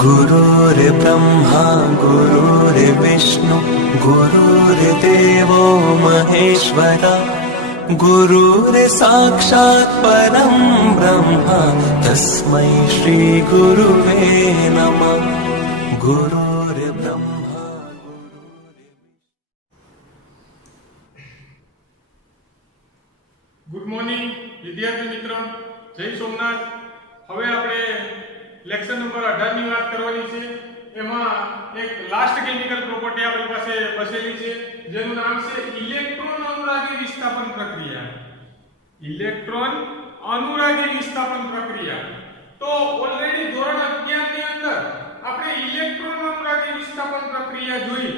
गुरुर्ब्रह्मा गुरुर्विष्णु गुरुर्देवो महेश्वरा गुरुर्साक्षात् परं ब्रह्म तस्मै श्री गुरुवे नमः। गुरुर्ब्रह्मा गुड मॉर्निंग विद्यार्थी मित्रों, जय सोमनाथ। હવે આપણે લેક્ચર નંબર 18 ની વાત કરવાની છે। એમાં એક લાસ્ટ કેમિકલ પ્રોપર્ટી આપણી પાસે બસેલી છે જેનું નામ છે ઇલેક્ટ્રોન અનુરાગી વિસ્થાપન પ્રક્રિયા। ઇલેક્ટ્રોન અનુરાગી વિસ્થાપન પ્રક્રિયા તો ઓલરેડી ધોરણ 11 ની અંદર આપણે ઇલેક્ટ્રોન અનુરાગી વિસ્થાપન પ્રક્રિયા જોઈ,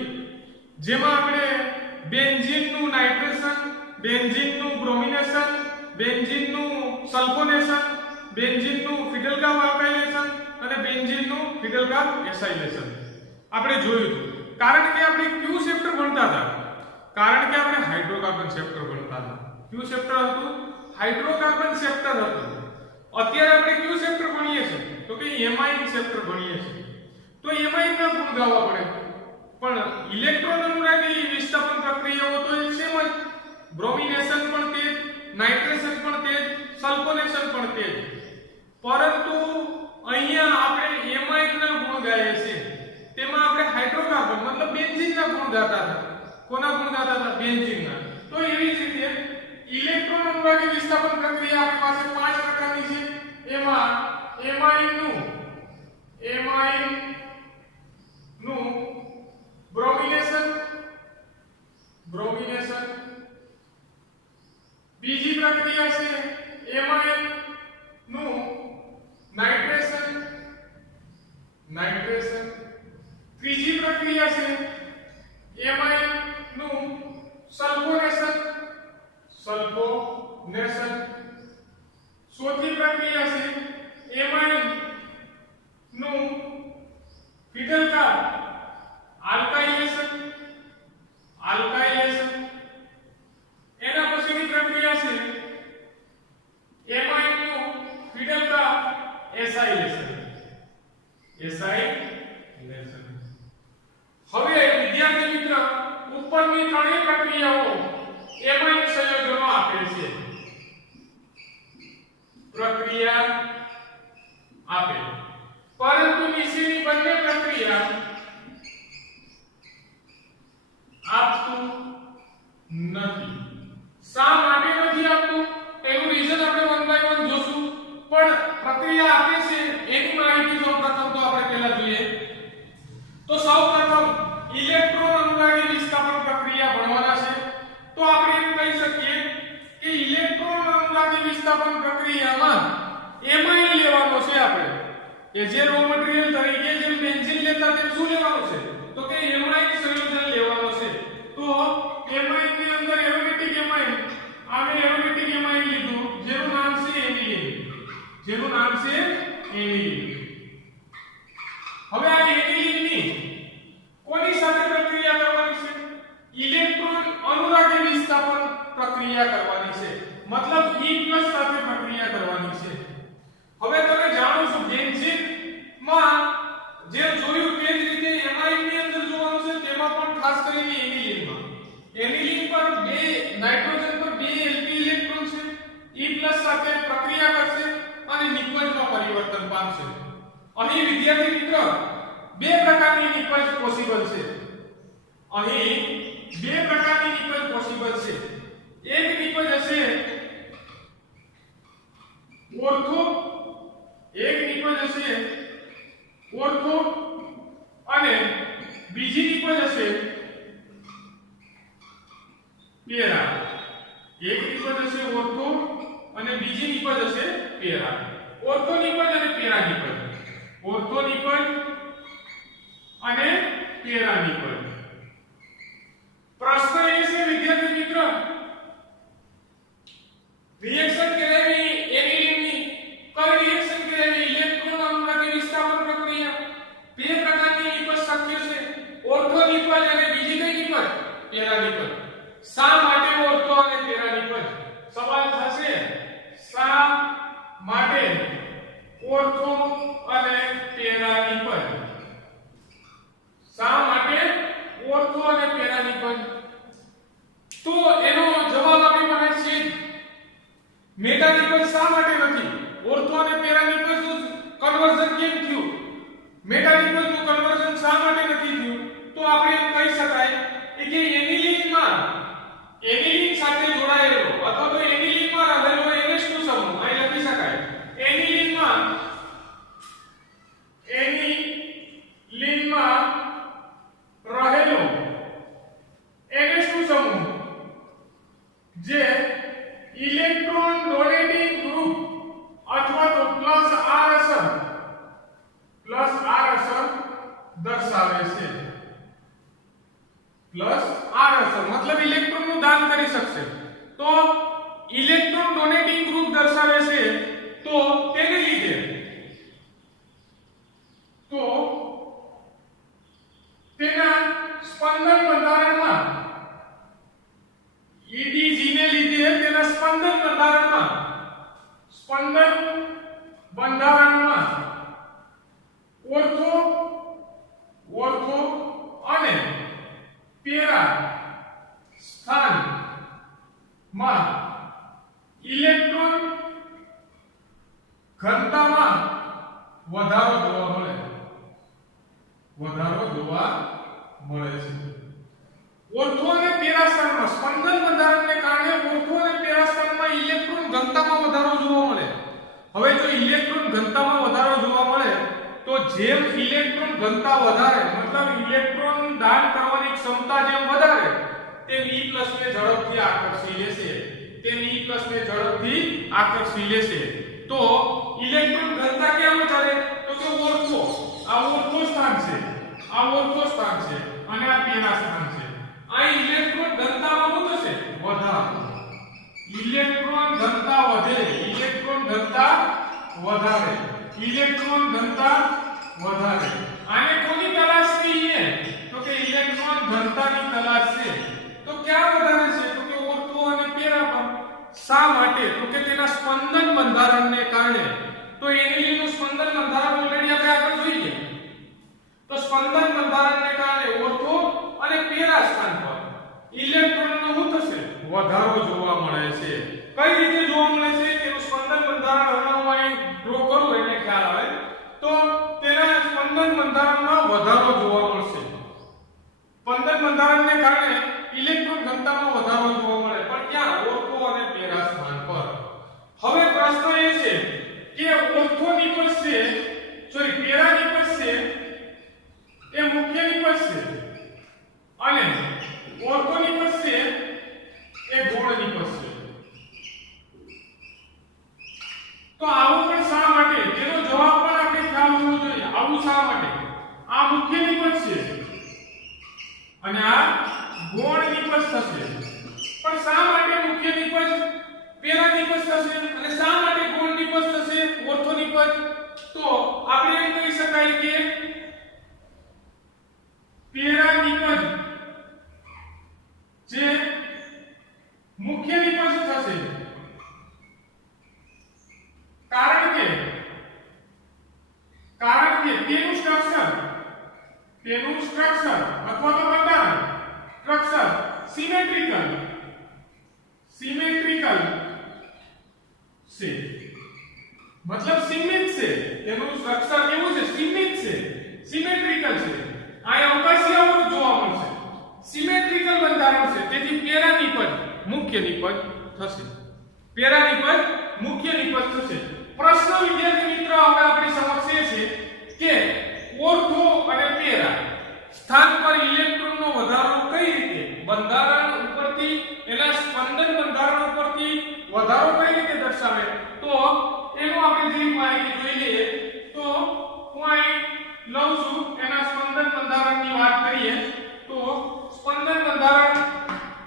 જેમાં આપણે બેન્ઝીનનું નાઇટ્રેશન, બેન્ઝીનનું બ્રોમિનેશન, બેન્ઝીનનું સલ્ફોનેશન, બેન્ઝીનનું ફિડલ ગામ આલ્કાઇલેશન અને બેન્ઝીનનું ફિડલ ગામ એસાઇલેશન આપણે જોયું હતું। કારણ કે આપણે ક્યુ ચેપ્ટર ભણતા હતા, કારણ કે આપણે હાઇડ્રોકાર્બન ચેપ્ટર ભણતા હતા। ક્યુ ચેપ્ટર હતું? હાઇડ્રોકાર્બન ચેપ્ટર હતું। અત્યારે આપણે ક્યુ ચેપ્ટર ભણીએ છીએ તો કે એમાઇન ચેપ્ટર ભણીએ છીએ, તો એમાઇનના ગુણ ગાવા પડે। પણ ઇલેક્ટ્રોન અનુરાગી વિસ્થાપન પ્રક્રિયાઓ તો સેમ જ, બ્રોમિનેશન પણ તે જ, નાઇટ્રેશન પણ તે જ, સલ્ફોનેશન પણ તે જ, પરંતુ અહીંયા આપણે એમાઇનના ગુણ ગાઈએ છીએ। તેમાં આપણે હાઇડ્રોકાર્બન મતલબ બેન્ઝીનના ગુણ ગાતા હતા। કોના ગુણ ગાતા હતા? બેન્ઝીનના। તો એવી જ રીતે ઇલેક્ટ્રોન અનુરાગી વિસ્થાપન પ્રક્રિયા આપણી પાસે 5 પ્રકારની છે। એમાં એમાઇનનું બ્રોમિનેશન, બીજી પ્રક્રિયા છે એમાઇનનું નાઇટ્રેશન, ત્રીજી પ્રક્રિયા છે એમાઇનનું સલ્ફોનેશન, ચોથી પ્રક્રિયા છે એમાઇનનું ફિડલ ગામ આલ્કાઇલેશન, એના પછીની પ્રક્રિયા છે એમાઇનનું ફિડલ ગામ એસાઇલેશન। હવે વિદ્યાર્થી મિત્ર, ઉપરની ત્રણેય પ્રક્રિયાઓ એમાઇન સંયોજનો આપે છે, પ્રક્રિયા આપે, પરંતુ નીચેની બંને પ્રક્રિયા આપતું નથી। શા માટે નથી આપતું એનું રીઝન આપણે 1 બાય 1 જોશું, પણ પ્રક્રિયા આપે છે એની માહિતી સૌપ્રથમ તો આપણે પહેલા જોઈએ। તો સૌપ્રથમ ઇલેક્ટ્રોન અનુરાગી વિસ્થાપન પ્રક્રિયા ભણવાના છે। તો આપણે એમ કહી શકીએ કે ઇલેક્ટ્રોન અનુરાગી વિસ્થાપન પ્રક્રિયામાં એમાઇન લેવાનો છે આપણે, કે જે રો મટીરીયલ તરીકે જેમ બેન્ઝીન લેતા તેમ શું લેવાનું છે? તો કે એમાઇન સંયોજન લેવાનો છે। તો એમાઇન ની અંદર એરોમેટિક એમાઇન, આમે એરોમેટિક એમાઇન લીધું જેનું નામ છે એનિલીન। હવે આ એનિલીન ની કોની સાથે પ્રક્રિયા કરવાની છે? ઇલેક્ટ્રોન અનુરાગી વિસ્થાપન પ્રક્રિયા કરવાની છે, મતલબ E+ સાથે પ્રક્રિયા કરવાની છે। હવે તમે જાણો છો બેન્ઝીન માં જે જોયું તે જ રીતે એમાઇન ની અંદર જોવાનું છે, તેમાં પણ ખાસ કરીને એનિલીન પર બે નાઇટ્રોજન પર બે sp ઇલેક્ટ્રોન છે, E+ સાથે પ્રક્રિયા કરશે અને નિપજમાં પરિવર્તન પામશે। અહીં વિદ્યાર્થી મિત્ર બે પ્રકારની નિપજ પોસિબલ છે। અહીં બે પ્રકારની નિપજ પોસિબલ છે। એક નિપજ હશે ઓર્થો અને બીજી નિપજ હશે પેરા। એક નિપજ હશે ઓર્થો અને બીજી નિપજ હશે પેરા। ઓર્થો નિપજ અને પેરા નિપજ, ઓર્થો નિપજ અને પેરા નિપજ। પ્રશ્ન એ છે વિદ્યાર્થી મિત્ર, રિએક્શન કરાવી એનિલીનની કઈ રિએક્શન કરાવી? ઇલેક્ટ્રોન અનુરાગી વિસ્થાપન પ્રક્રિયા। બે પ્રકારની નિપજ શક્ય છે, ઓર્થો નિપજ અને બીજી કઈ નિપજ? પેરા નિપજ। શા માટે ઓર્થો અને પેરા નિપજ? સવાલ થશે શા માટે ઓર્થો અને પેરા નિપજ? દર્શાવે છે પ્લસ આર અસર મતલબ ઇલેક્ટ્રોન નું દાન કરી શકશે તો ઇલેક્ટ્રોન ડોનેટિંગ ગ્રુપ દર્શાવે છે તો તેને લીધે તો તેના સ્પંદન બંધારણમાં EDG ને લીધે તેના સ્પંદન બંધારણમાં ઓર્થો અને પેરા સ્થાનમાં ઇલેક્ટ્રોન ઘનતામાં વધારો જોવા મળે છે ઓર્થો અને પેરા સ્થાનમાં સ્પંદન બંધારણને કારણે ઓર્થો અને પેરા સ્થાનમાં ઇલેક્ટ્રોન ઘનતામાં વધારો જોવા મળે હવે જો ઇલેક્ટ્રોન ઘનતામાં વધારો જોવા મળે તો જેમ ઇલેક્ટ્રોન ઘનતા વધારે મતલબ ઇલેક્ટ્રોન દાન કરવાની ક્ષમતા જેમ વધારે તેમ E+ ને ઝડપથી આકર્ષી લેશે તો ઇલેક્ટ્રોન ઘનતા ક્યાં વધારે તો કે ઓર્થો આ ઓર્થો સ્થાન છે અને આ પેરા સ્થાન છે આ ઇલેક્ટ્રોન ઘનતામાં શું થશે વધારો ઇલેક્ટ્રોન ઘનતા વધારે આને કોની તલાશ છે તો કે ઇલેક્ટ્રોન ઘનતાની તલાશ છે તો ક્યાં વધારે છે તો કે ઓર્થો અને પેરા પર શા માટે તો કે તેના સ્પંદન બંધારણને કારણે તો એનિલિનનું સ્પંદન બંધારણ ઓલરેડી આપણે આગળ જોઈ ગયા તો સ્પંદન બંધારણને કારણે ઓર્થો અને પેરા સ્થાન પર ઇલેક્ટ્રોનનો શું થશે વધારો જોવા મળે છે કઈ રીતે જોવા મળે છે તેનું સ્પંદન બંધારણ હમણાં હું ડ્રો કરું એટલે ખ્યાલ આવે તો તેના સ્પંદન બંધારણમાં વધારો જોવા મળશે સ્પંદન બંધારણને કારણે ઇલેક્ટ્રોન ઘનતામાં વધારો જોવા મળે પણ ક્યાં ઓર્થો અને પેરા સ્થાન પર હવે પ્રશ્ન એ છે કે ઓર્થો નિપજશે પેરા નિપજશે એ મુખ્ય નિપજશે અને ઓર્થો નિપજશે એ ગૌણ નિપજશે તો આવું પણ શા માટે તેનો જવાબ પણ આપણે ખ્યાલ હોવો જોઈએ આવું શા માટે આ મુખ્ય નિપજશે અને આ ગૌણ નિપજ થશે પણ શા માટે મુખ્ય નિપજ પેરા નિપજ થશે અને શા માટે ગૌણ નિપજ થશે ઓર્થો નિપજ તો આપણે એમ કહી શકાય કે પેરા નિપજ જે મુખ્ય નિપજ થશે કારણ કે તેનું સ્ટ્રક્ચર અથવા તો બંધારણ સ્ટ્રક્ચર સિમેટ્રિકલ છે મતલબ સિમિત છે તેનું સ્ટ્રક્ચર કેવું છે સિમેટ્રિકલ છે આ અવકાશીય અવરોધ જોવા મળશે સિમેટ્રિકલ બંધારણ છે તેથી પેરા નિપજ મુખ્ય નિપજ થશે પ્રશ્ન વિદ્યાર્થી મિત્રો હવે આપણી સમક્ષ છે કે ઓર્થો અને પેરા સ્થાન પર ઇલેક્ટ્રોનનો વધારો કઈ રીતે બંધારણ ઉપરથી એના સ્પંદન બંધારણ ઉપરથી વધારો કઈ રીતે દર્શાવે તો એનો આપણે જે માહિતી જોઈ લઈએ તો હું અહીં લઉં છું એના સ્પંદન બંધારણની વાત કરીએ તો સ્પંદન બંધારણ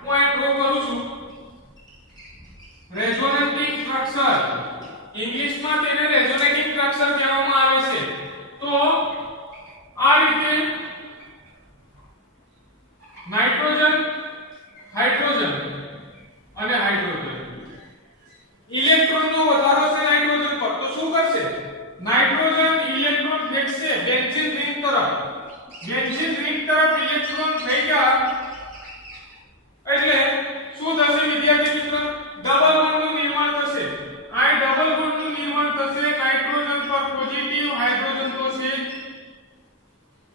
હું અહીં ડ્રો કરું છું રેઝોનેટિંગ સ્ટ્રક્ચર ઇંગ્લિશમાં તેને રેઝોનેટિંગ સ્ટ્રક્ચર કહેવામાં આવે છે તો આ રીતે નાઇટ્રોજન હાઇડ્રોજન અને હાઇડ્રોજન ઇલેક્ટ્રોનનો વધારો છે નાઇટ્રોજન પર તો શું કરશે નાઇટ્રોજન ઇલેક્ટ્રોન ફેંકશે બેન્ઝીન રિંગ તરફ ઇલેક્ટ્રોન ફેંક્યા એટલે શું થશે વિદ્યાર્થી મિત્રો ડબલ બોન્ડનું નિર્માણ થશે આ ડબલ બોન્ડનું નિર્માણ થશે નાઇટ્રોજન પર પોઝિટિવ હાઇડ્રોજન તો છે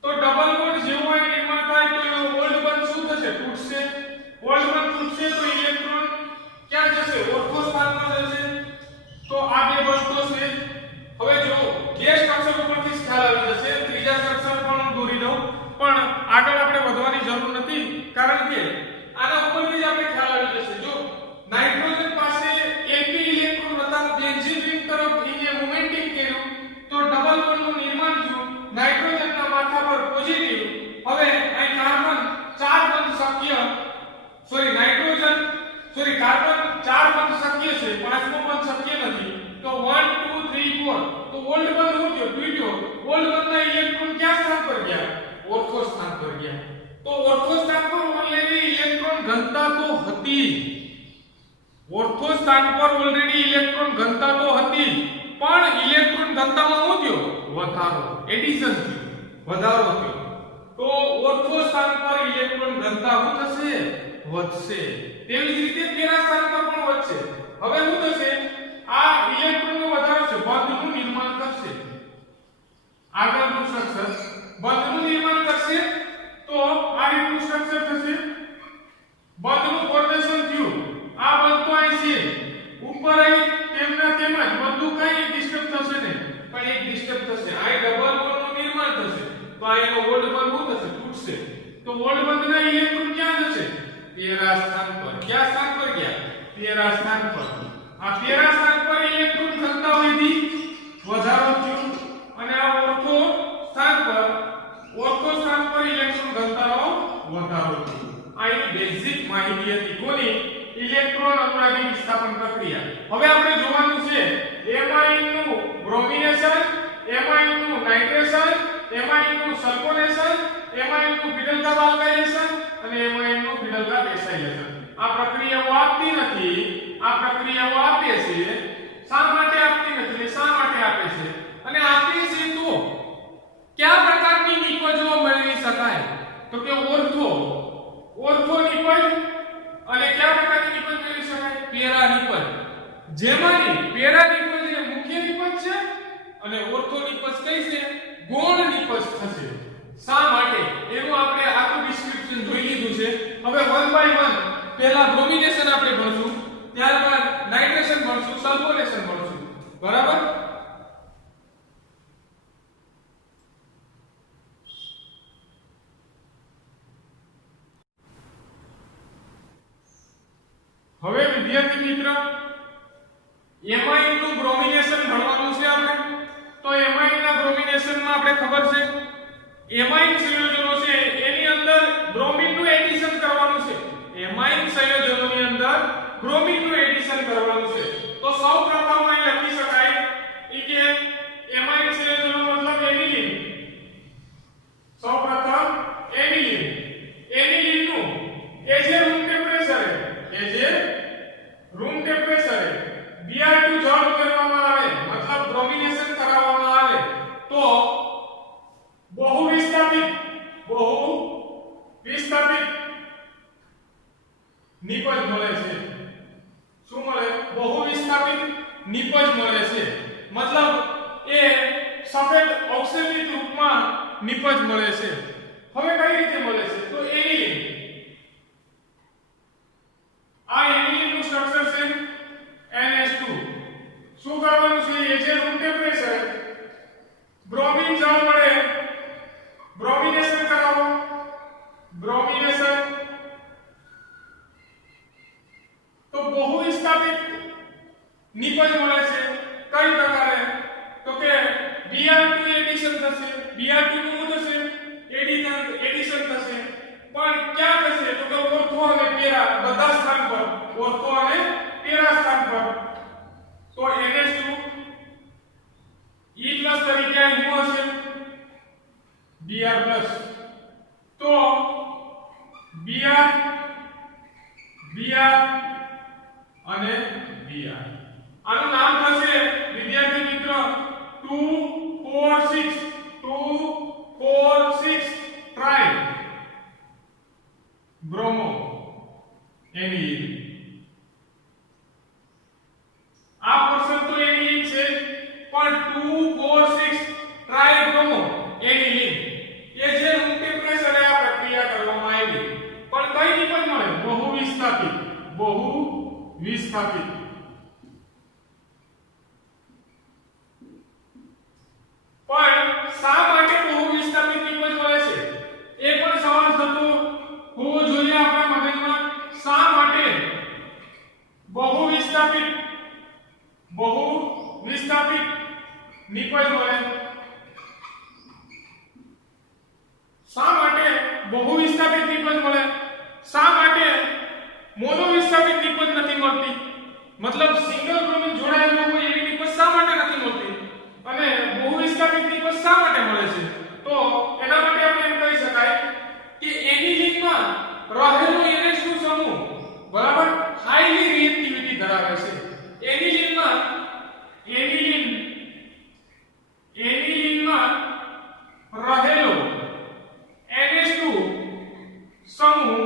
તો ડબલ બોન્ડ જેવું આ નિર્માણ થાય તો એનો ઓલ્ડ બોન્ડ શું થશે તૂટશે તો ઇલેક્ટ્રોન ક્યાં જશે ઓર્થો સ્થાનમાં જશે તો આ બે વસ્તુઓ છે હવે જો બે સ્ટ્રક્ચર ઉપરથી ખ્યાલ આવી જશે ત્રીજા સ્ટ્રક્ચર પણ દોરી દઉં પણ આગળ આપણે વધવાની જરૂર નથી કારણ કે આના ઉપરથી કાર્બન 4 બંધ શક્ય છે, પાંચમો બંધ શક્ય નથી. તો 1 2 3 4 તો ઓલ્ડ બંધ શું થયો? તૂટ્યો. ઓલ્ડ બંધના ઇલેક્ટ્રોન ક્યાં સ્થાન પર ગયા? ઓર્થો સ્થાન પર ગયા. તો ઓર્થો સ્થાન પર ઓલરેડી ઇલેક્ટ્રોન ઘનતા તો હતી. ઓર્થો સ્થાન પર ઓલરેડી ઇલેક્ટ્રોન ઘનતા તો હતી, પણ ઇલેક્ટ્રોન ઘનતામાં શું થયો? વધારો, એડિશન થયું, વધારો થયો. તો ઓર્થો સ્થાન પર ઇલેક્ટ્રોન ઘનતા શું થશે? વધશે. તેવી જ રીતે પેરા સ્થાન પર પણ વધશે. હવે શું થશે? આ ઇલેક્ટ્રોનનો વધારો છે, બંધનું નિર્માણ કરશે. આગળનું સ્ટ્રક્ચર બંધનું નિર્માણ કરશે. તો આ રીતનું સ્ટ્રક્ચર થશે. બંધનું ફોર્મેશન થયું. આ બંધ તો અહીં છે, ઉપર અહીં તેમના તેમ જ બધું કઈ ડિસ્ટર્બ થશે ને, પણ એક ડિસ્ટર્બ થશે. આ ડબલ બોન્ડનું નિર્માણ થશે. તો આ એનો ઓલ્ડ બંધ શું થશે? તૂટશે. તો ઓલ્ડ બંધના ઇલેક્ટ્રોન ક્યાં જશે? પેરા સ્થાન પર. ક્યાં સ્થાન પર ગયા? પેરા સ્થાન પર. આ પેરા સ્થાન પર ઇલેક્ટ્રોન ઘનતા વધી, વધારો થયો, અને આ ઓર્થો સ્થાન પર ઇલેક્ટ્રોન ઘનતાનો વધારો થયો. આ એની બેઝિક માહિતી હતી. કોની? ઇલેક્ટ્રોન અનુરાગી વિસ્થાપન પ્રક્રિયા. હવે આપણે જોવાનું છે એમાઇન નું બ્રોમિનેશન, એમાઇન નું નાઇટ્રેશન, એમાઇન નું સલ્ફોનેશન, એમાઇન નું ફિડલકા વાલ્ગાઇલેશન અને એમાઇન નું ફિડલકા ડેસાઇલેશન. આ પ્રક્રિયાઓ આપતી નથી, આ પ્રક્રિયાઓ આપે છે. શા માટે આપતી નથી? શા માટે આપે છે? અને આપે છે તો કયા પ્રકારની નિપજો મેળવી શકાય? તો કે ઓર્થો નિપજ. અને કયા પ્રકારની નિપજ મેળવી શકાય? પેરા નિપજ. જેમાંની પેરા નિપજ એ મુખ્ય નિપજ છે અને ઓર્થો નિપજ કઈ છે? ગૌણ નિપજ થશે. શા માટે? એનું આપણે આખું ડિસ્ક્રિપ્શન જોઈ લીધું છે. હવે 1 બાય 1 પહેલા બ્રોમિનેશન આપણે ભણશું, ત્યારબાદ નાઇટ્રેશન ભણશું, સલ્ફોનેશન ભણશું. બરાબર? હવે વિદ્યાર્થી મિત્ર, એમાઇન નું બ્રોમિનેશન ભણવાનું છે આપણે. તો એમાઇન ના બ્રોમિનેશન માં આપણે ખબર છે એમાઇન સંયોજનો છે એની અંદર બ્રોમિન નું એડિશન કરવાનું છે. એમાઇન સંયોજનોની અંદર બ્રોમિન નું એડિશન કરવાનું છે. તો સૌપ્રથમ અહીં લખી શકાય કે એમાઇન સંયોજનો મતલબ એનિલીન. સૌપ્રથમ એનિલીન. એનિલીન નું એ જે રૂમ ટેમ્પરેચર Br2 જળ કરવામાં આવે, મતલબ બ્રોમિનેશન કરાવવામાં આવે તો બહુ વિસ્થાપિત નિપજ મળે છે. શું મળે? બહુ વિસ્થાપિત નિપજ મળે છે. મતલબ એ સફેદ ઓક્સિડિક રૂપમાં નિપજ મળે છે. હવે કઈ રીતે મળે છે? તો એનિલીન. આ એનિલીન નું સ્ટ્રક્ચર છે NH2. શું કરવાનું છે? એ જે રૂમ ટેમ્પરેચર બ્રોમિન જળ વડે બ્રોમિનેશન કરાવો. બ્રોમિનેશન તો બહુ વિસ્થાપિત નિપજ મળે છે. કઈ પ્રકારે? તો કે Br2 એડિશન થશે. Br2 નું થશે એડિશન થશે. પણ ક્યાં થશે? તો કે ઓર્થો અને પેરા બધા સ્થાન પર. ઓર્થો અને પેરા સ્થાન પર. તો NH2 E+ તરીકે અહીં હશે Br+. તો Br અને Br. આનું નામ થશે વિદ્યાર્થી મિત્ર 2,4,6 ટ્રાય બ્રોમો એનિલીન. આ પોર્શન તો એનિલીન છે, પણ 2,4,6 ટ્રાય બ્રોમો એનિલીન એ જે રૂમ ટેમ્પરેચરે આ પ્રક્રિયા કરવામાં આવી, પણ કઈ નિપજ મળે? બહુ વિસ્થાપિત. પણ શા માટે બહુ વિસ્થાપિત નિપજ મળે છે? એ પણ સવાલ થતો હોવો જોઈએ આપણા મગજમાં. શા માટે બહુ વિસ્થાપિત નિપજ મળે? શા માટે બહુ વિસ્થાપિત નિપજ મળે? શા માટે મોનો વિસ્થાપિત નિપજ નથી મળતી, મતલબ સિંગલ બ્રોમિન જોડાયેલું હોય એવી નિપજ શા માટે નથી મળતી અને બહુ વિસ્થાપિત નિપજ શા માટે મળે છે? તો એના માટે આપણે એમ કહી શકાય કે એનિલિનમાં રહેલો NH નું સમૂહ બરાબર હાઈલી રિએક્ટિવિટી ધરાવે છે. એનિલિનમાં રહેલો NH2 સમૂહ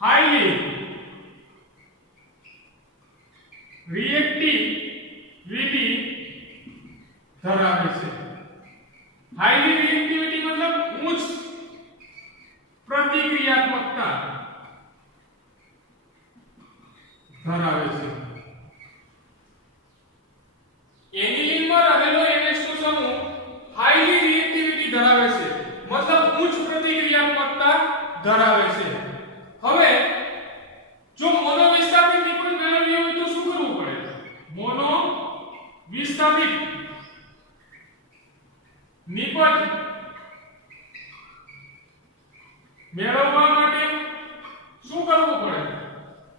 હાઈલી રિએક્ટિવિટી ધરાવે છે. હાઈલી રિએક્ટિવિટી મતલબ ઉચ્ચ પ્રતિક્રિયાત્મકતા ધરાવે છે. એનિલિનમાં રહેલો NH2 સમૂહ હાઈલી રિએક્ટિવિટી ધરાવે છે, મતલબ ઉચ્ચ પ્રતિક્રિયાત્મકતા ધરાવે છે. હવે જો મોનો વિસ્થાપિત નિપજ મેળવવી હોય તો શું કરવું પડે? મોનો વિસ્થાપિત નિપજ મેળવવા માટે શું કરવું પડે?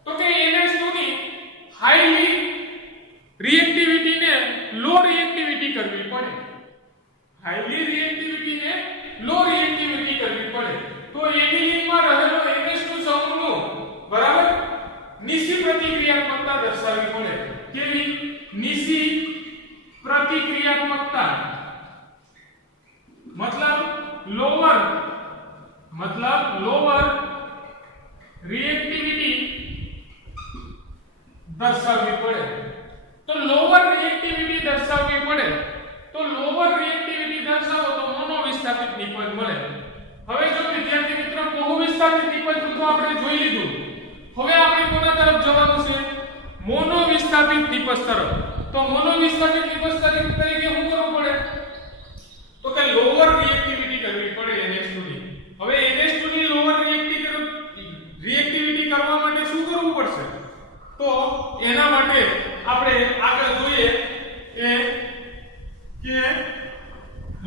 તો કે NH2 ની હાઈલી રિએક્ટિવિટી ને લો રિએક્ટિવિટી કરવી પડે. હાઈલી રિએક્ટિવિટી ને લો રિએક્ટિવિટી કરવી પડે. તો એનિલિનમાં રહેલો NH2 સમૂહનો બરાબર નિશી પ્રતિક્રિયાત્મકતા દર્શાવવી પડે. કેવી? નિશી પ્રતિક્રિયાત્મકતા મતલબ લોઅર રિએક્ટિવિટી દર્શાવવી પડે. તો લોઅર રિએક્ટિવિટી દર્શાવવી પડે. તો લોઅર રિએક્ટિવિટી દર્શાવો તો મોનો વિસ્થાપિત નિપજ મળે. હવે જો વિદ્યાર્થી મિત્રો બહુ વિસ્થાપિત નિપજ તો આપણે જોઈ લીધું. હવે આપણે કોના તરફ જવાનું છે? મોનો વિસ્થાપિત નિપજ તરફ. તો મોનો વિસ્થાપિત નિપજ તરીકે શું કરવું પડે? તો કે લોઅર રિએક્ટિવિટી કરવી પડે NH2 ની. હવે NH2 ની લોઅર રિએક્ટિવિટી કરવા માટે શું કરવું પડશે? તો એના માટે આપણે આગળ જોઈએ કે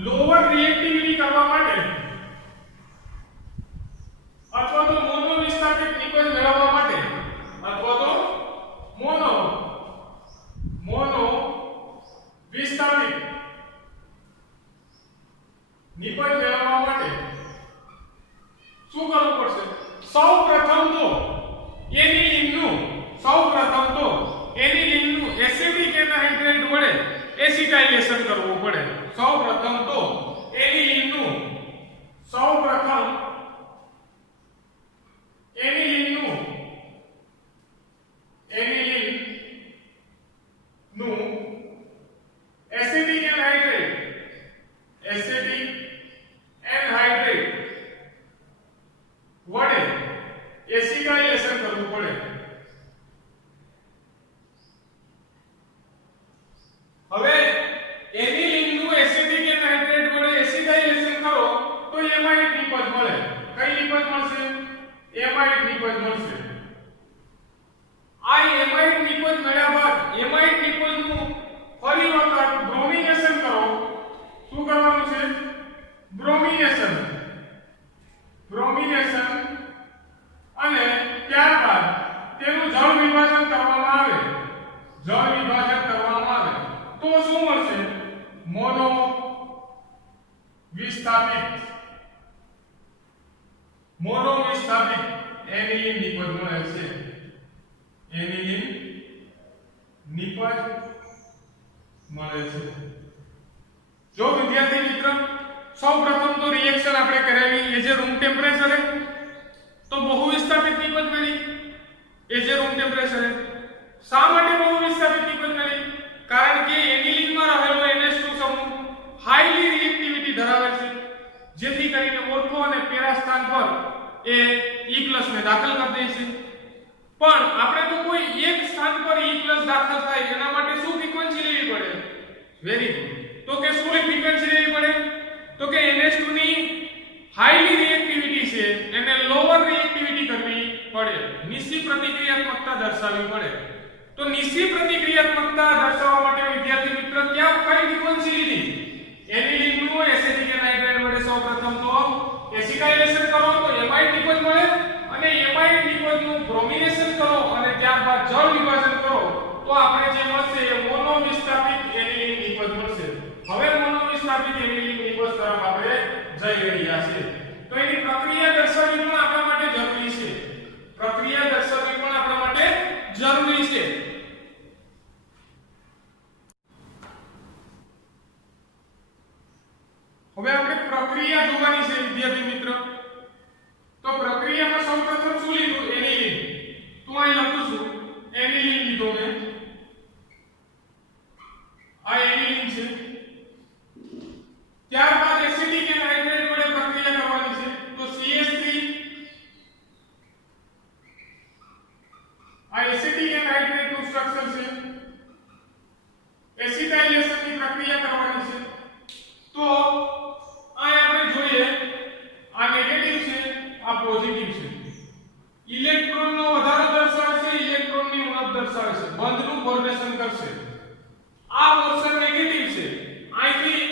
લોઅર રિએક્ટિવિટી કરવા માટે અથવા તો મોનો વિસ્થાપિત નિપજ મેળવવા માટે અથવા તો મોનો વિસ્થાપિત નિપજ મેળવવા માટે શું કરવું પડશે? સૌપ્રથમ તો એનિલિનનું એસિડિક એનહાઇડ્રેટ વડે એસિટાઇલેશન કરવું પડે. સૌપ્રથમ એનિલિનનું એસિડિક એનહાઇડ્રેટ વડે એસિટાઇલેશન કરવું પડે. હવે એનિલિનનું એસિડિક એનહાઇડ્રેટ વડે એસિટાઇલેશન કરો તો એમાઇડ નિપજ મળે. કઈ નિપજ મળશે? એમાઇડ નિપજ મળશે. આ એમાઇડ નિપજ મળ્યા બાદ એમાઇડ નિપજનું ફરી વખત બ્રોમિનેશન કરો. શું કરવાનું છે? બ્રોમિનેશન અને ત્યારબાદ તેનું જળ વિભાજન કરવામાં આવે. તો શું મળશે? મોનો વિસ્થાપિત એનિલિન નિપજ મળે છે. એનિલિન નિપજ મળે છે. જો વિદ્યાર્થી મિત્ર સૌપ્રથમ તો રિએક્શન આપણે કરેલી એ જે રૂમ ટેમ્પરેચરે તો બહુ વિસ્થાપિત નિપજ મળી એ જે રૂમ ટેમ્પરેચરે. શા માટે બહુ વિસ્થાપિત નિપજ મળી? કારણ કે એનિલિનમાં રહેલો NH2 સમૂહ હાઈલી રિએક્ટિવિટી ધરાવે છે, જેથી કરીને ઓર્થો અને પેરા સ્થાન પર એ E+ ને દાખલ કરી દે છે. પણ આપણે તો કોઈ એક સ્થાન પર E+ દાખલ થાય એના માટે શું ફ્રીક્વન્સી લેવી પડે? Very good. તો કે શું ફ્રીક્વન્સી લેવી પડે? તો કે NH2 ની હાઈલી રિએક્ટિવિટી છે એને લોઅર રિએક્ટિવિટી કરવી પડે. નિશી પ્રતિક્રિયાત્મકતા દર્શાવવી પડે. તો નિશી પ્રતિક્રિયાત્મકતા દર્શાવવા માટે વિદ્યાર્થી મિત્ર ક્યાં કઈ ફ્રીક્વન્સી લીધી? એનિલિનનું એસિડિક એનહાઇડ્રેટ વડે સૌપ્રથમ તો એસિટાઇલેશન કરો તો એમાઇડ નિપજ મળે અને તમે એમાઇડ નિપજનું બ્રોમિનેશન કરો અને ત્યારબાદ જળ વિભાજન કરો તો આપણે જે મળશે એ મોનો વિસ્થાપિત એનિલિન નિપજ મળશે. હવે મોનો વિસ્થાપિત એનિલિન નિપજ તરફ આપણે જઈ રહ્યા છીએ. તો એની પ્રક્રિયા દર્શાવવી પણ આપણા માટે જરૂરી છે. પ્રક્રિયા દર્શાવવી પણ આપણા માટે જરૂરી છે. હવે આપણે પ્રક્રિયા જોવાની છે વિદ્યાર્થી મિત્રો. તો પ્રક્રિયામાં સૌપ્રથમ શું લીધું? એનિલિન. તો અહીં લખું છું એનિલિન લીધો મેં. આ એનિલિન છે. ત્યારબાદ એસિડિક એનહાઇડ્રેટ વડે પ્રક્રિયા કરવાની છે. તો CH3 આ એસિડિક એનહાઇડ્રેટ નું સ્ટ્રક્ચર છે. એસિટાઇલેશન ની પ્રક્રિયા કરવાની છે. તો આ આપણે જોઈએ આ નેગેટિવ છે, આ પોઝિટિવ છે. ઇલેક્ટ્રોનનો વધારો દર્શાવે છે, ઇલેક્ટ્રોનની ઉણપ દર્શાવે છે. બંધનું ફોર્મેશન કરશે. આ પોર્શન નેગેટિવ છે. અહીંથી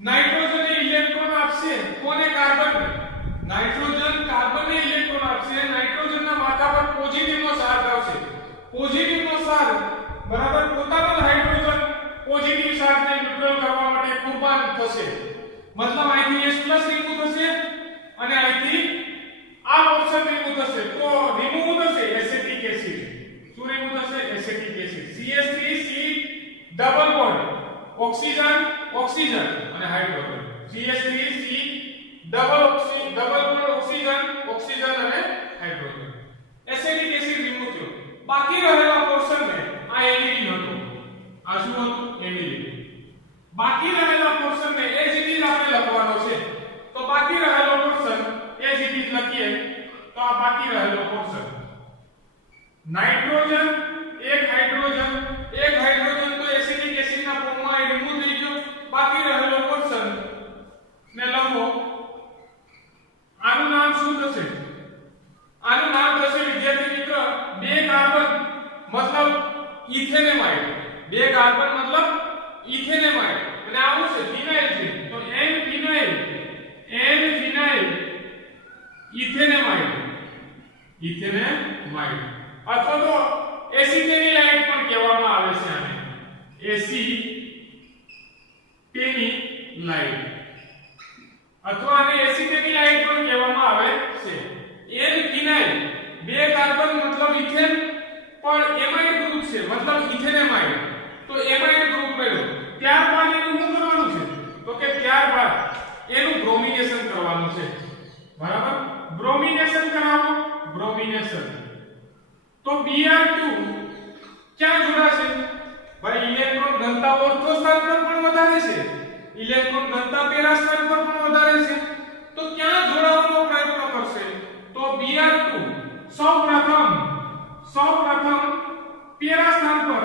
નાઇટ્રોજનને ઇલેક્ટ્રોન આપશે. કોને? કાર્બન. નાઇટ્રોજન કાર્બનને ઇલેક્ટ્રોન આપશે. નાઇટ્રોજનના માથા પર પોઝિટિવનો ચાર્જ આવશે. પોઝિટિવનો ચાર્જ બરાબર પોતાનો હાઇડ્રોજન પોઝિટિવ ચાર્જને ન્યુટ્રલ કરવા માટે કુરબાન થશે. મતલબ અહીંથી H+ રિમૂવ થશે અને અહીંથી આ પોર્શન રિમૂવ થશે. તો રિમૂવ થશે એસિટિક એસિડ. શું રિમૂવ થશે? Acetic acid. CH3C double bond oxygen oxygen અને hydrogen. CH3C double bond oxygen oxygen અને હાઇડ્રોજન. એસિટિક એસિડ રિમૂવ થયો. બાકી રહેલા પોર્શનને આ એનિલિન હતો. આ શું હતું? એનિલિન. બાકી રહેલા પોર્શનને એજ ઇટ ઇઝ આપણે લખવાનો છે. તો બાકી રહેલો પોર્શન એજ ઇટ ઇઝ લખીએ. તો આ બાકી રહેલો પોર્શન નાઇટ્રોજન એક હાઇડ્રોજન તો એસિડિક એસિડના ફોર્મમાં રિમૂવ થઈ ગયો. બાકી રહેલો પોર્શન ને લખો. આનું નામ શું થશે? આનું નામ થશે વિદ્યાર્થી મિત્ર બે કાર્બન મતલબ ઇથેનેમાઇડ. બે કાર્બન મતલબ ઇથેનેમાઇડ. અને આવું છે ફિનાઇલ છે. તો N ફિનાઇલ ઇથેનેમાઇડ અથવા તો એસિટેનિલાઇડ પણ કહેવામાં આવે છે આને. એસિટેનિલાઇડ અથવા આને એસિટેનિલાઇડ પણ કહેવામાં આવે છે. N ફિનાઇલ બે કાર્બન મતલબ ઇથેન પણ એમાઇડ ગ્રુપ છે મતલબ ઇથેનેમાઇડ. તો એમાઇડ ગ્રુપ મેળવો. ત્યારબાદ એનું શું કરવાનું છે? તો કે ત્યારબાદ એનું બ્રોમિનેશન કરવાનું છે. બરાબર? બ્રોમિનેશન કરાવો. બ્રોમિનેશન. તો Br2 ક્યાં જોડાશે? ભાઈ ઇલેક્ટ્રોન ઘનતા ઓર્થો સ્થાન પર પણ વધારે છે. ઇલેક્ટ્રોન ઘનતા પેરા સ્થાન પર પણ વધારે છે. તો ક્યાં જોડાવાનો પ્રયત્ન કરશે? તો Br2 સૌપ્રથમ પેરા સ્થાન પર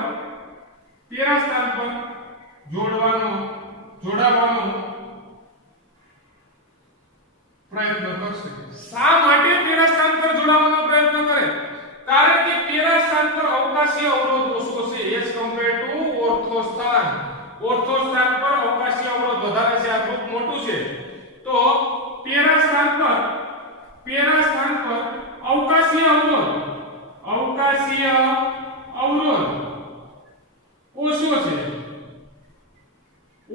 જોડાવાનો પ્રયત્ન કરશે. શા માટે પેરા સ્થાન પર જોડાવાનો પ્રયત્ન કરે? કારણ કે પેરા સ્થાન પર અવકાશીય અવરોધ ઓછો છે એઝ કમ્પેર્ડ ટુ ઓર્થો સ્થાન. ઓર્થો સ્થાન પર અવકાશીય અવરોધ વધારે છે. આ ગ્રુપ મોટું છે. તો પેરા સ્થાન પર અવકાશીય અવરોધ ઓછો છે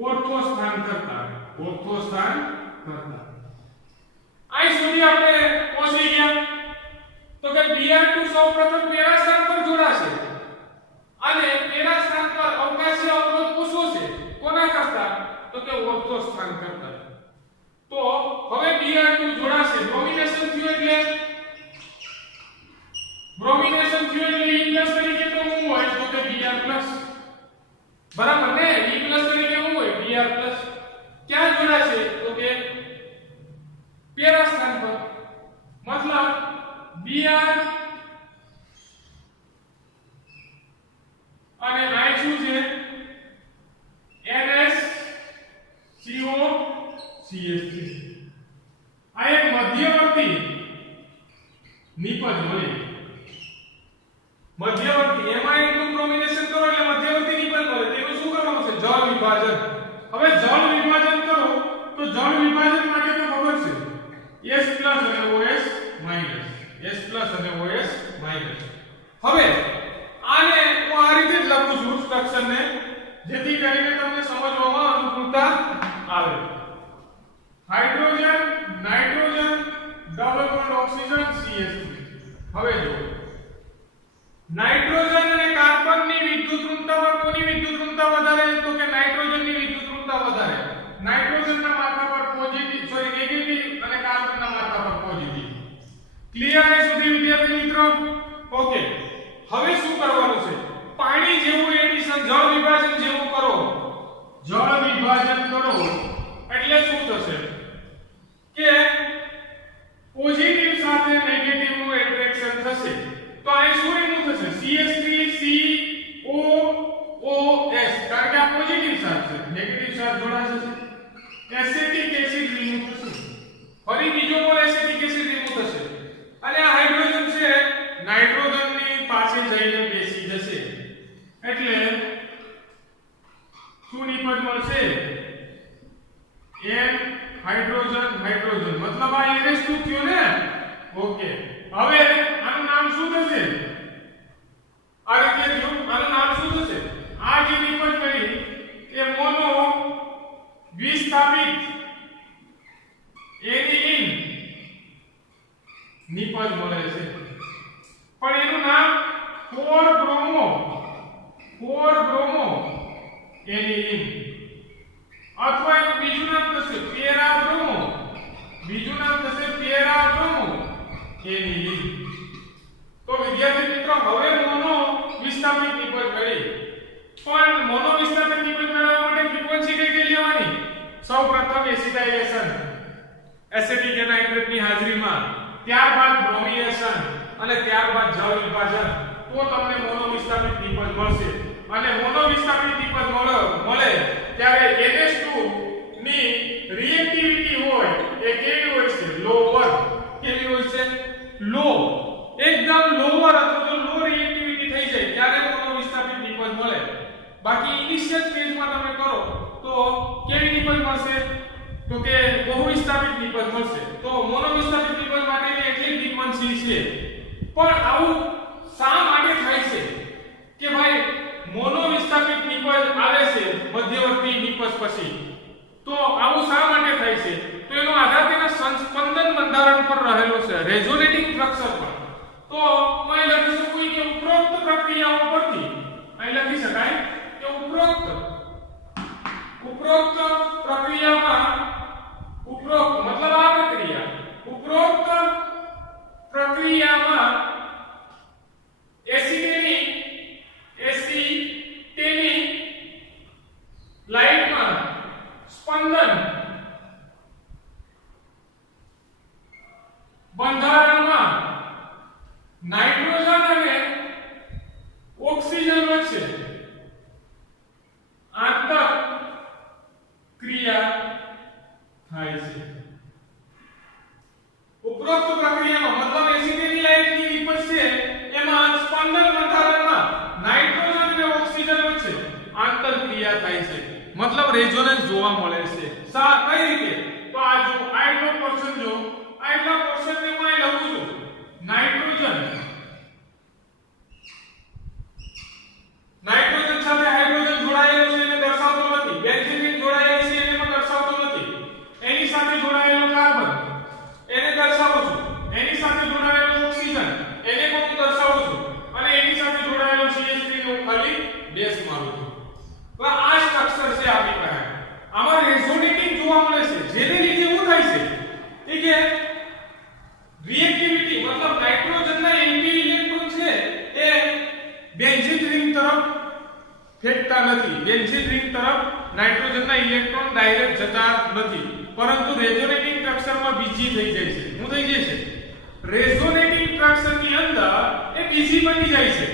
ઓર્થો સ્થાન કરતા. અહીં સુધી આપણે પહોંચી ગયા. તો કે Br2 સૌપ્રથમ પેરા સ્થાન પર જોડાશે અને પેરા સ્થાન પર અવકાશીય અવરોધ ઓછો છે. કોના કરતા? તો કે ઓર્થો સ્થાન કરતા. તો હવે Br2 જોડાશે. બ્રોમિનેશન થયું એટલે E+ તરીકે તો શું હોય? તો કે Br+. બરાબર ને? E+ તરીકે શું હોય? Br+. ક્યાં જોડાશે? તો કે પેરા સ્થાન પર. મતલબ Br અને I શું છે? NH2CH3. આ એક મધ્યવર્તી નિપજ હોય. મધ્યવર્તી એમાં એકનું બ્રોમિનેશન કરો એટલે મધ્યવર્તી નિપજ મળે. તેનું શું કરવાનું છે? જળ વિભાજન. હવે જળ વિભાજન કરો તો જળ વિભાજન માટે તો ખબર છે H+ અને OH માઈનસ S પ્લસ અને OS માઈનસ. હવે આને હું આ રીતે જ લખું છું સ્ટ્રક્ચરને, જેથી કરીને તમને સમજવામાં અનુકૂળતા આવે. Hydrogen, nitrogen, double bond oxygen, CH3. હવે જો નાઇટ્રોજન અને કાર્બનની વિદ્યુત ઋણતામાં કોની વિદ્યુત ઋણતા વધારે? તો કે નાઇટ્રોજનની વિદ્યુત ઋણતા વધારે. નાઇટ્રોજનના માથા પર પોઝિટિવ નેગેટિવ અને કાર્બનના માથા પર પોઝિટિવ. ક્લિયર છે સુધી વિદ્યાર્થી મિત્રો? ઓકે. હવે શું કરવાનું છે? પાણી જેવું એડિશન, જળ વિભાજન જેવું કરો. જળ વિભાજન કરો એટલે શું થશે કે પોઝિટિવ સાથે નેગેટિવ નું એટ્રેક્શન થશે. તો અહીં શું રિમૂવ થશે? CH3COOS, કારણ કે આ પોઝિટિવ ચાર્જ છે, નેગેટિવ ચાર્જ જોડાશે. એસિટિક એસિડ રિમૂવ થશે. ફરી બીજો પણ એસિટિક એસિડ રિમૂવ થશે. અને આ હાઇડ્રોજન છે નાઇટ્રોજનની પાસે જઈને બેસી જશે. એટલે શું નિપજ મળશે? N હાઇડ્રોજન હાઇડ્રોજન, મતલબ આ NH2 થયો ને. ઓકે. હવે આનું નામ શું થશે? આ રીતે જો આનું નામ શું થશે? આ જે નિપજ કરી એ મોનો વિસ્થાપિત એનિલિન નિપજ મળે છે. પણ એનું નામ 4 બ્રોમો એનિલિન, અથવા એનું બીજું નામ થશે પેરા બ્રોમો, બીજું નામ થશે પેરા બ્રોમો એનિલિન. તો વિદ્યાર્થી મિત્રો હવે મોનો વિસ્થાપિત નિપજ કરી. પણ મોનો વિસ્થાપિત નિપજ મેળવવા માટે ફ્રીક્વન્સી કઈ લેવાની? સૌપ્રથમ એસિટાઇલેશન, એસિટિક એનાઇડ્રેટની હાજરીમાં, ત્યારબાદ બ્રોમિનેશન અને ત્યારબાદ જળ વિભાજન. તો તમને મોનો વિસ્થાપિત નિપજ મળશે. અને મોનો વિસ્થાપિત નિપજ મળે ત્યારે NH2 ની રિએક્ટિવિટી હોય એ કેવી હોય છે? લોઅર. કેવી હોય છે? લો. એકદમ લોઅર અથવા તો લો રિએક્ટિવિટી થઈ જાય ત્યારે મોનો વિસ્થાપિત નિપજ મળે. બાકી ઇનિશિયલ ફેઝમાં તમે કરો તો કેવી નિપજ મળશે? તો કે બહુ વિસ્થાપિત નિપજ મળશે. તો મોનો વિસ્થાપિત નિપજ માટેની એટલી ફ્રીક્વન્સી છે. પણ આવું શા માટે થાય છે કે ભાઈ મોનો વિસ્થાપિત નિપજ આવે છે મધ્યવર્તી નિપજ પછી? તો આવું શા માટે થાય છે? તો એનો આધાર તેના સંસ્પંદન બંધારણ પર રહેલો છે, રેઝોનેટિંગ સ્ટ્રક્ચર પર. તો અહીં લખી શકું કે ઉપરોક્ત પ્રક્રિયાઓ પરથી અહીં લખી શકાય કે ઉપરોક્ત પ્રક્રિયામાં, ઉપરોક્ત મતલબ આ પ્રક્રિયા, ઉપરોક્ત પ્રક્રિયામાં એસિટેની લાઇટમાં સ્પંદન બંધારણમાં નાઇટ્રોજન અને ઓક્સિજન વચ્ચે આંતર ક્રિયા થાય છે. ઉપરોક્ત પ્રક્રિયામાં મતલબ એસિટેની લાઇટની નિપજ છે એમાં સ્પંદન બંધારણમાં નાઇટ્રોજન અને ઓક્સિજન વચ્ચે આંતર ક્રિયા થાય છે. મતલબ રેઝોનન્સ જોવા મળે છે. કઈ રીતે? તો આ જો આટલો પોર્શન, જો આટલા પોર્શનને હું અહીં લખું છું નાઇટ્રોજન સાથે હાઇડ્રોજન જોડાયેલો છે એને દર્શાવતો નથી. બેન્ઝીન જોડાયેલી છે એને પણ દર્શાવતો નથી. એની સાથે જોડાયેલો કાર્બન એને દર્શાવું છું. એની સાથે જોડાયેલો ઓક્સિજન એને પણ હું દર્શાવું છું. અને એની સાથે જોડાયેલો CH3 નો ખાલી ડેશ મારું છું. તો આ સ્ટ્રક્ચર છે આપણી પાસે. આમાં રેઝોનેટિંગ જોવા મળે છે, જેને લીધે શું થાય છે કે રિએક્ટિવિટી મતલબ નાઇટ્રોજનના એન્ટી ઇલેક્ટ્રોન છે એ બેન્ઝીન રિંગ તરફ ફેંકતા નથી. બેન્ઝીન રિંગ તરફ નાઇટ્રોજનના ઇલેક્ટ્રોન ડાયરેક્ટ જતા નથી, પરંતુ રેઝોનેટિંગ સ્ટ્રક્ચરમાં બીજી થઈ જાય છે. શું થઈ જાય છે? રેઝોનેટિંગ સ્ટ્રક્ચરની અંદર એ બીજી બની જાય છે,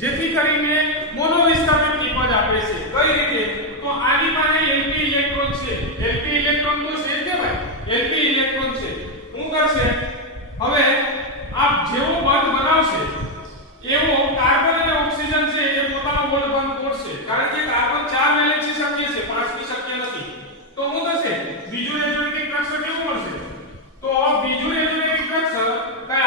જેથી કરીને મોનો વિસ્થાપિત નિપજ આપે છે. કઈ રીતે? તો આની પાસે એન્ટી ઇલેક્ટ્રોન છે. એન્ટી ઇલેક્ટ્રોન તો છે કે ભાઈ, એન્ટી ઇલેક્ટ્રોન છે. શું કરશે? હવે આ જેવો બંધ બનાવશે એવો કાર્બન અને ઓક્સિજન છે એ પોતાનો બોન્ડ બંધ તોડશે. કારણ કે કાર્બન 4 વેલેન્સી શક્ય છે, 5ની શક્ય નથી. તો શું થશે? બીજું રેઝોનેટિંગ સ્ટ્રક્ચર કેવું મળશે? તો બીજું રેઝોનેટિંગ સ્ટ્રક્ચર કઈ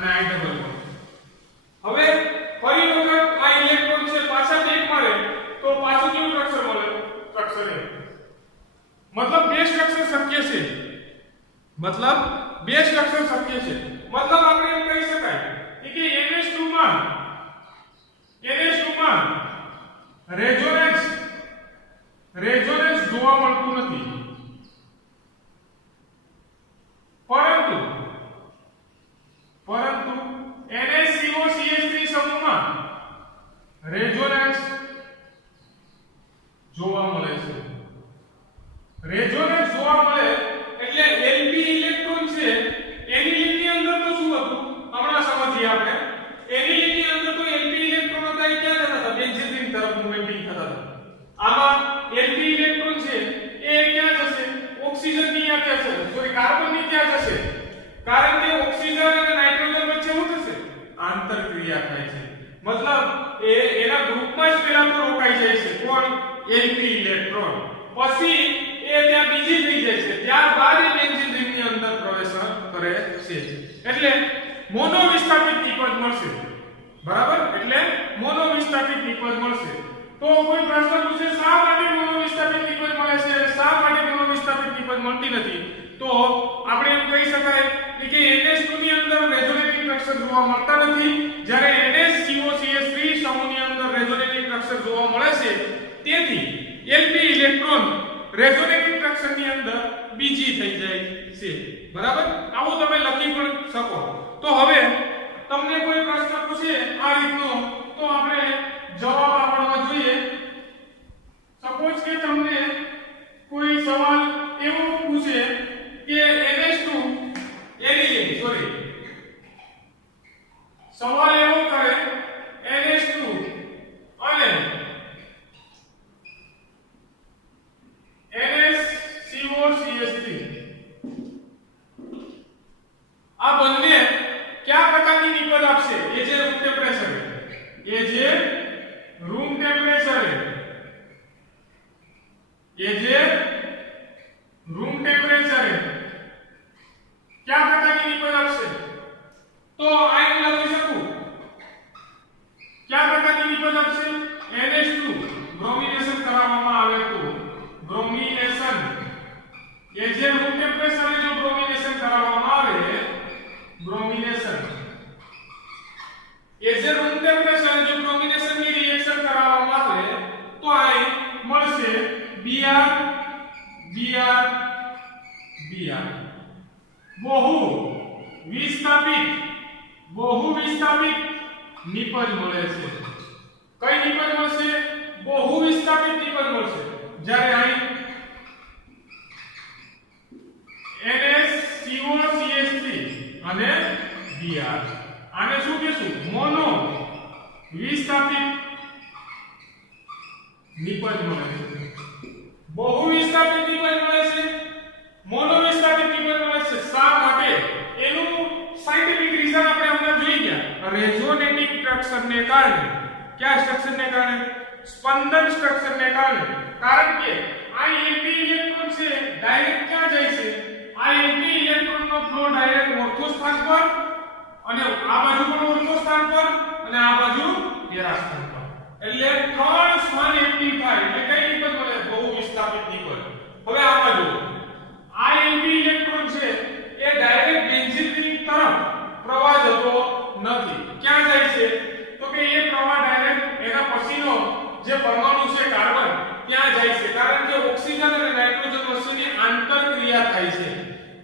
અને I ડબલ બોન્ડ. હવે ફરી વખત આ ઇલેક્ટ્રોન છે પાછા બેક મારે તો પાછું કેવું સ્ટ્રક્ચર મળે? સ્ટ્રક્ચર એ. મતલબ બે સ્ટ્રક્ચર શક્ય છે. મતલબ બે સ્ટ્રક્ચર શક્ય છે. મતલબ આપણે એમ કહી શકાય કે NH2 માં રેઝોનન્સ જોવા મળતું નથી. પરંતુ NaCO3 સમૂહમાં રેઝોનન્સ જોવા મળે છે. રેઝોનન્સ જોવા મળે એટલે Lp ઇલેક્ટ્રોન છે એની અંદર તો શું હતું હમણાં સમજીએ આપણે. એની અંદર તો Lp ઇલેક્ટ્રોન હતા એ ક્યાં જતા હતા? બેન્ઝીન રિંગ તરફ મૂવમેન્ટિંગ થતા હતા. આમાં Lp ઇલેક્ટ્રોન છે એ ક્યાં જશે? ઓક્સિજન ની યાત્રા છે, સોરી કાર્બન ની ત્યાં જશે. કારણ કે ઓક્સિજન અને નાઇટ્રોજન વચ્ચે શું થશે? આંતરક્રિયા થાય છે. મતલબ એના ગ્રુપમાં જ પેલા તો રોકાઈ જાય છે. કોણ? Lp electron. પછી એ ત્યાં બીજી થઈ જાય છે. ત્યારબાદ એ બેન્ઝીન રિંગની અંદર પ્રવેશ કરે છે. એટલે મોનો વિસ્થાપિત નિપજ મળશે. બરાબર? એટલે મોનો વિસ્થાપિત નિપજ મળશે. તો કોઈ પ્રશ્ન પૂછે શા માટે મોનો વિસ્થાપિત નિપજ મળે છે, શા માટે મોનો વિસ્થાપિત નિપજ મળતી નથી? તો આપણે એમ કહી શકાય કે NH2 ની અંદર રેઝોનેટિંગ સ્ટ્રક્ચર જોવા મળતા નથી, જ્યારે NaCO3 સમૂહની અંદર રેઝોનેટિંગ સ્ટ્રક્ચર જોવા મળે છે. તેથી Lp ઇલેક્ટ્રોન રેઝોનેટિંગ સ્ટ્રક્ચર ની અંદર બીજી થઈ જાય છે. બરાબર? આવું તમે લખી પણ શકો. તો હવે તમને કોઈ પ્રશ્ન પૂછે આ રીતનો તો આપણે જવાબ આપવાનો જોઈએ. સપોઝ કે તમને કોઈ સવાલ એવો પૂછે કે NH2 એનિલિન સોરી સવાલ એવો કરે NH2 અને NaCO3 આ બંને કયા પ્રકારની નિપજ આપશે? એ જે રૂમ ટેમ્પરેચર क्या प्रकार की निपज आपसे? तो आई मैं लखी सकूं क्या प्रकार की निपज आपसे? NH2 ब्रोमिनेशन करावવામાં આવે તો ब्रोमिनेशन ये जे रूम टेम्परेचर जो ब्रोमिनेशन करावવામાં આવે ब्रोमिनेशन ये जे रूम टेम्परेचर जो ब्रोमिनेशन ની રિએક્શન કરાવવામાં આવે તો આ મળશે Br Br Br बहु विस्थापित निपज મળે છે. કઈ નિપજ મળશે? बहु विस्थापित નિપજ મળશે. જ્યારે અહીં NaCO3 અને Br આને શું કહેશું? મોનો વિસ્થાપિત નિપજ મળે છે. बहु વિસ્થાપિત નિપજ મળે છે, મોનો વિસ્થાપિત નિપજ મળે છે. શા માટે? એનું સાયન્ટિફિક રીઝન આપણે હમણાં જોઈ ગયા. રેઝોનેટિંગ સ્ટ્રક્ચરને કારણે. કયા સ્ટ્રક્ચરને કારણે? સ્પંદન સ્ટ્રક્ચરને કારણે. કારણ કે આ Lp ઇલેક્ટ્રોન છે ડાયરેક્ટ ક્યાં જાય છે? આ Lp ઇલેક્ટ્રોનનો ફ્લો ડાયરેક્ટ ઓર્થો સ્થાન પર અને આ બાજુ પણ ઓર્થો સ્થાન પર અને આ બાજુ પેરા સ્થાન પર. એટલે ત્રણ સ્થાન એક્ટિવ થાય એટલે કઈ નિપજ મળે? બહુ વિસ્થાપિત નિપજ. હવે આ બાજુ આ Lp ઇલેક્ટ્રોન છે એ ડાયરેક્ટ બેન્ઝીન રિંગ તરફ પ્રવાહ જતો નથી. ક્યાં જાય છે? તો કે એ પ્રવાહ ડાયરેક્ટ એના પછીનો જે પરમાણુ છે કાર્બન ત્યાં જાય છે. કારણ કે ઓક્સિજન અને નાઇટ્રોજન વચ્ચેની આંતરક્રિયા થાય છે.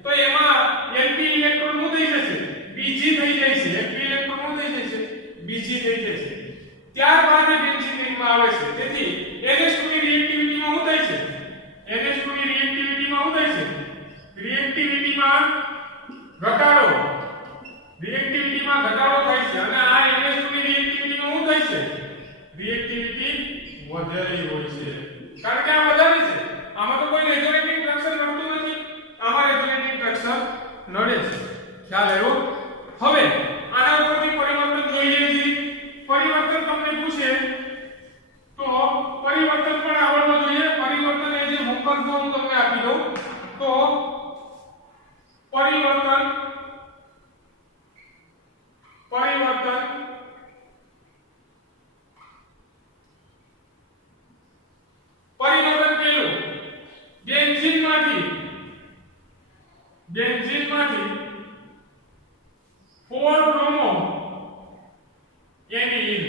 તો એમાં Lp ઇલેક્ટ્રોન શું થઈ જશે? બીજી થઈ જાય છે. Lp ઇલેક્ટ્રોન શું થઈ જાય છે? બીજી થઈ જાય છે. ત્યારબાદ એ બેન્ઝીન રિંગમાં આવે છે. તેથી NH2 ની રિએક્ટિવિટીમાં શું થાય છે? NH2 ની રિએક્ટિવિટીમાં શું થાય છે? રિએક્ટિવિટીમાં ઘટાડો થાય છે. અને આ NH2 ની રિએક્ટિવિટીમાં શું થાય છે? રિએક્ટિવિટી વધેલી હોય છે. કારણ કે આ વધારે છે. આમાં તો કોઈ રેઝોનેટિંગ સ્ટ્રક્ચર નડતું નથી, આમાં રેઝોનેટિંગ સ્ટ્રક્ચર નડે છે. ખ્યાલ આવ્યો? હવે આના ઉપરથી પરિવર્તન જોઈએ છીએ. પરિવર્તન તમને પૂછે તો પરિવર્તન પણ આવડવું જોઈએ. પરિવર્તન એ જે હોમવર્ક હું તમને આપી દઉં તો પરિવર્તન બેન્ઝીનમાંથી 4 બ્રોમો એનિલીન.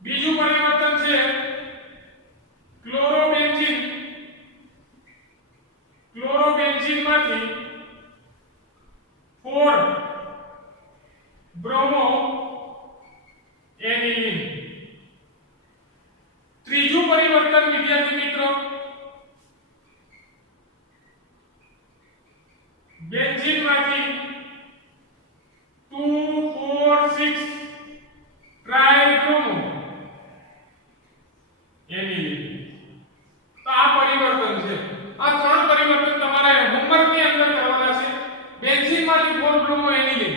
બીજું પરિવર્તન છે ક્લોરોબેન્ઝીન. ક્લોરોબેન્ઝીનમાંથી 4 બ્રોમો એનિલીન. ત્રીજું પરિવર્તન વિદ્યાર્થી મિત્રો બેન્ઝીનમાંથી 2 4 6 ટ્રાઇબ્રોમો એનિલીન. તો આ પરિવર્તન છે. આ ત્રણ પરિવર્તન તમારે હોમવર્ક ની અંદર કરવાના છે. બેન્ઝીનમાંથી 4 બ્રોમો એનિલીન.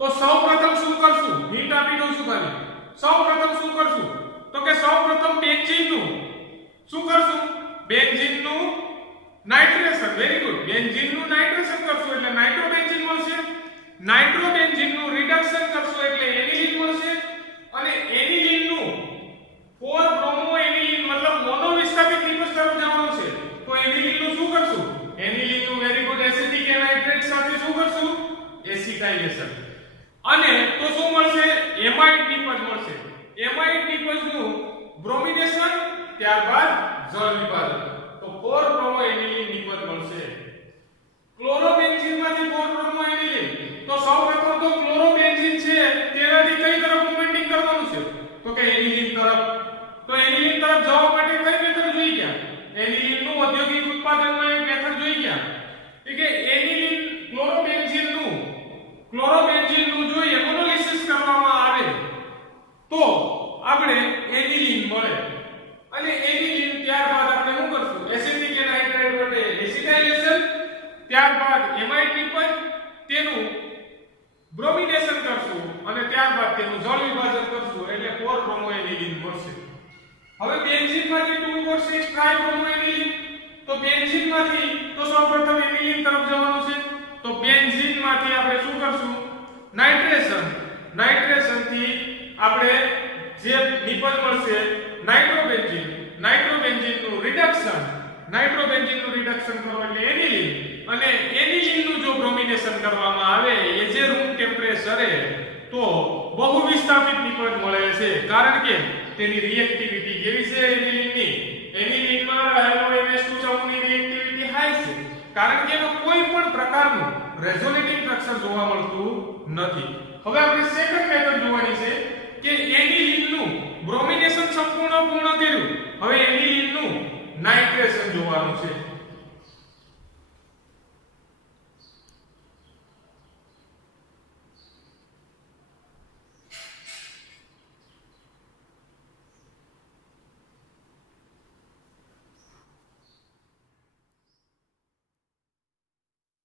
તો સૌપ્રથમ શું કરશું? હિન્ટ આપી દઉં છું ખાલી. સૌપ્રથમ શું કરશું? તો કે સૌપ્રથમ બેન્ઝીનનું શું કરશું? બેન્ઝીનનું નાઇટ્રેશન. Very good. બેન્ઝીનનું નાઇટ્રેશન કરશું એટલે નાઇટ્રોબેન્ઝીન મળશે. નાઇટ્રોબેન્ઝીનનું રિડક્શન કરશું એટલે એનિલીન મળશે. અને એનિલીનનું 4 બ્રોમો એનિલીન મતલબ મોનો વિસ્થાપિત નિપજ તરફ જવાનું છે. તો એનિલીનનું શું કરશું? એનિલીનનું વેરી ગુડ એસિડિક એનાઇટ્રેટ સાથે શું કરશું? એસિટાઇલેશન. અને તો શું મળશે? એમાઇડ નિપજ મળશે. એમાઇડ નિપજનું બ્રોમિનેશન ત્યારબાદ જળ વિભાજન. તો 4 બ્રોમો એનિલીન નિપજ મળશે. ક્લોરોબેન્ઝીનમાંથી 4 બ્રોમો એનિલીન. તો સૌપ્રથમ તો ક્લોરોબેન્ઝીન છે તેનાથી કઈ તરફ મૂવમેન્ટિંગ કરવાનું છે? તો કે એનિલીન તરફ. તો એનિલીન તરફ જવા માટે કઈ મેથડ જોઈ ગયા? એનિલીનનું ઔદ્યોગિક ઉત્પાદનમાં એક મેથડ જોઈ ગયા કે એનિલીન ક્લોરોબેન્ઝીનનું જો એમોનોલિસિસ કરવામાં આવે તો આપણે એનિલીન મળે. અને એનિલીન ત્યારબાદ આપણે શું કરશું? એસિટિક એનાઇટ્રેટ વડે એસિટાઇલેશન, ત્યારબાદ એમાઇડ નિપજ, તેનું બ્રોમિનેશન કરશું અને ત્યારબાદ તેનું જળ વિભાજન કરશું એટલે 4 બ્રોમો એનિલીન મળશે. હવે બેન્ઝીનમાંથી 2 4 6 ટ્રાઇબ્રોમો એનિલીન. તો બેન્ઝીનમાંથી તો સૌપ્રથમ એનિલીન તરફ જવાનું છે. તો બેન્ઝીનમાંથી આપણે શું કરશું? નાઇટ્રેશન. નાઇટ્રેશનથી આપણે જે નિપજ મળશે નાઇટ્રોબેન્ઝીન. નાઇટ્રોબેન્ઝીનનું રિડક્શન. નાઇટ્રોબેન્ઝીનનું રિડક્શન કરો એટલે એનિલીન. અને એનિલીનનું જો બ્રોમિનેશન કરવામાં આવે એ જે રૂમ ટેમ્પરેચરે તો બહુ વિસ્થાપિત નિપજ મળે છે. કારણ કે તેની રિએક્ટિવિટી કેવી છે? એનિલીનની એનિલીનમાં રહેલો NH2 સમૂહની રિએક્ટિવિટી હાઈ છે. કારણ કે એમાં કોઈ પણ પ્રકારનું રેઝોનેટિંગ સ્ટ્રક્ચર જોવા મળતું નથી. હવે આપણે સેકન્ડ મેથડ જોવાની છે કે એનિલીનનું બ્રોમિનેશન સંપૂર્ણ પૂર્ણ કર્યું. હવે એનિલીનનું નાઇટ્રેશન જોવાનું છે.